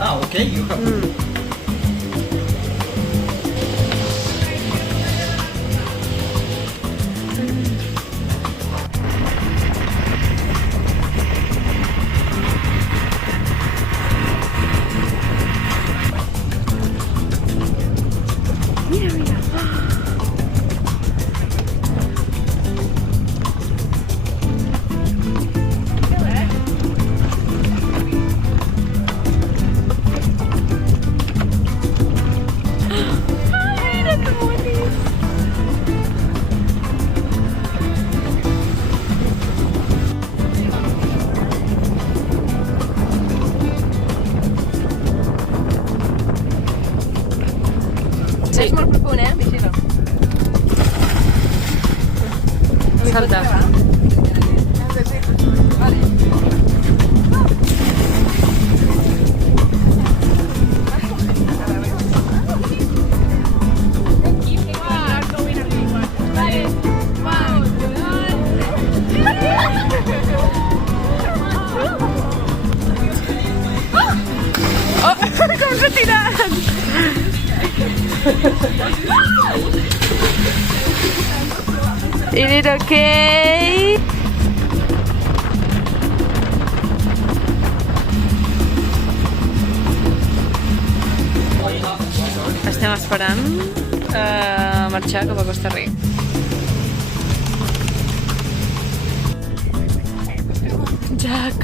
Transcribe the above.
Ah, okay, you have. Sí. És molt profund, Vigila. Salta. Oh, com s'ha tirat! Is it okay? Estem esperant marxar cap a Costa Rica. Jack.